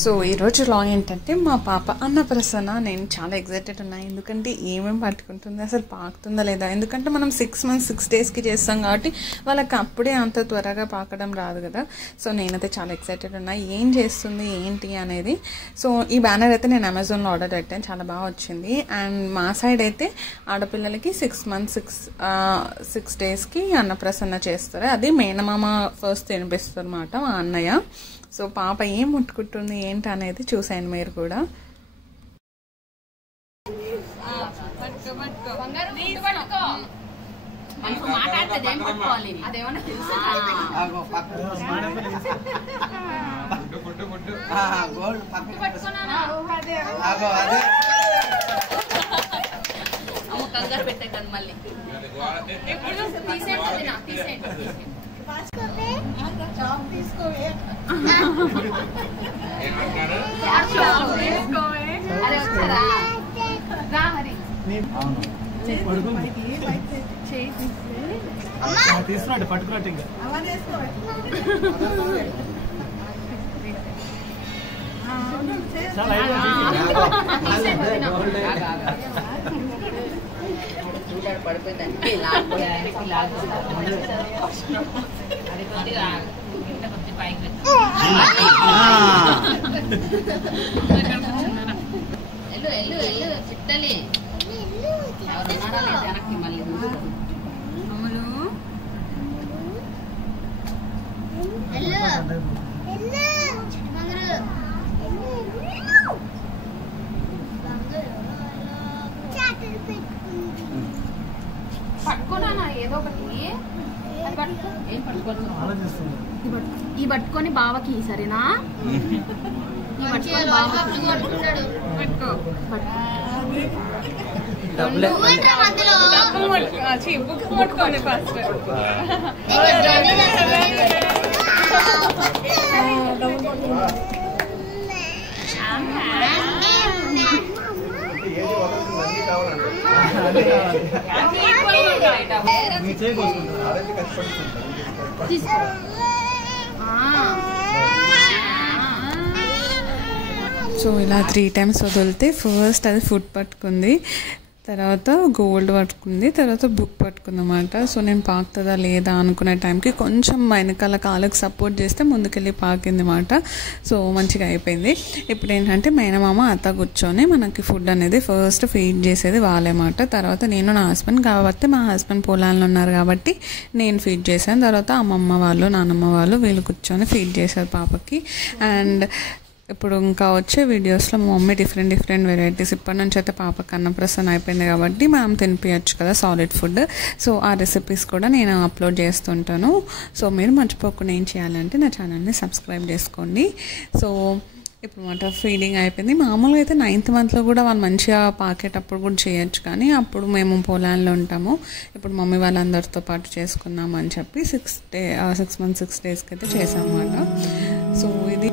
So ఈరోజు log ఏంటంటే మా పాప అన్నప్రసన్న. నేను చాలా ఎగ్జైటెడ్ ఉన్నా, ఎందుకంటే ఏమేమి పట్టుకుంటుంది, అసలు పాకుతుందా లేదా. ఎందుకంటే మనం 6 months 6 daysకి చేస్తాం కాబట్టి వాళ్ళకి అప్పుడే అంత త్వరగా పాకడం రాదు కదా. సో నేనైతే చాలా ఎగ్జైటెడ్ ఉన్నా, ఏం చేస్తుంది ఏంటి అనేది. సో ఈ బ్యానర్ అయితే నేను అమెజాన్లో ఆర్డర్ పెట్టాను, చాలా బాగా వచ్చింది. అండ్ మా సైడ్ అయితే ఆడపిల్లలకి 6 months 6 daysకి అన్నప్రసన్న చేస్తారు. అది మేనమామ ఫస్ట్ తినిపిస్తారు అన్నమాట, మా అన్నయ్య. సో పాప ఏం ముట్టుకుంటుంది ఏంటి అనేది చూసాను మీరు కూడా. కంగారు పెట్టకండి మళ్ళీ అరే వచ్చారా తీసుకున్నట్టు పట్టుకున్నట్టు ఇంకా పడిపోయిందంటే ఎల్లు ఎల్లు ఎల్లు చిట్టలి వెనక్కి మళ్ళీ పట్టుకోనా ఏదో ఒకటి ఏం ఈ పట్టుకొని బావకి సరేనా, ఈ పట్టుకొని బావకి పెట్టుకో. పట్టుకోండి ఫస్ట్. సో ఇలా 3 times వదిలితే ఫస్ట్ అది ఫుడ్ పట్టుకుంది, తర్వాత గోల్డ్ పట్టుకుంది, తర్వాత బుక్ పట్టుకుంది అన్నమాట. సో నేను పాకుతుందా లేదా అనుకునే టైంకి కొంచెం వెనకాల కాళ్ళకి సపోర్ట్ చేస్తే ముందుకెళ్ళి పాకింది అన్నమాట. సో మంచిగా అయిపోయింది. ఇప్పుడు ఏంటంటే మేనమామ అత్త కూర్చొని మనకి ఫుడ్ అనేది ఫస్ట్ ఫీడ్ చేసేది వాళ్ళేమాట. తర్వాత నేను నా హస్బెండ్, కాబట్టి మా హస్బెండ్ పొలాల్లో ఉన్నారు కాబట్టి నేను ఫీడ్ చేశాను. తర్వాత అమ్మమ్మ వాళ్ళు నాన్నమ్మ వాళ్ళు వీళ్ళు కూర్చొని ఫీడ్ చేశారు పాపకి. అండ్ ఇప్పుడు ఇంకా వచ్చే వీడియోస్లో మా మమ్మీ డిఫరెంట్ వెరైటీస్, ఇప్పటి నుంచి అయితే పాపకి అన్నప్రసన్న అయిపోయింది కాబట్టి మనం తినిపించచ్చు కదా సాలిడ్ ఫుడ్. సో ఆ రెసిపీస్ కూడా నేను అప్లోడ్ చేస్తుంటాను. సో మీరు మర్చిపోకుండా ఏం చేయాలంటే నా ఛానల్ని సబ్స్క్రైబ్ చేసుకోండి. సో ఇప్పుడు మాట ఫీడింగ్ అయిపోయింది. మామూలుగా అయితే 9th monthలో కూడా వాళ్ళు మంచిగా పాకేటప్పుడు కూడా చేయొచ్చు, కానీ అప్పుడు మేము పొలాల్లో ఉంటాము. ఇప్పుడు మమ్మీ వాళ్ళందరితో పాటు చేసుకున్నామని చెప్పి 6 months 6 daysకి అయితే చేసాం అన్నమాట. సో ఇది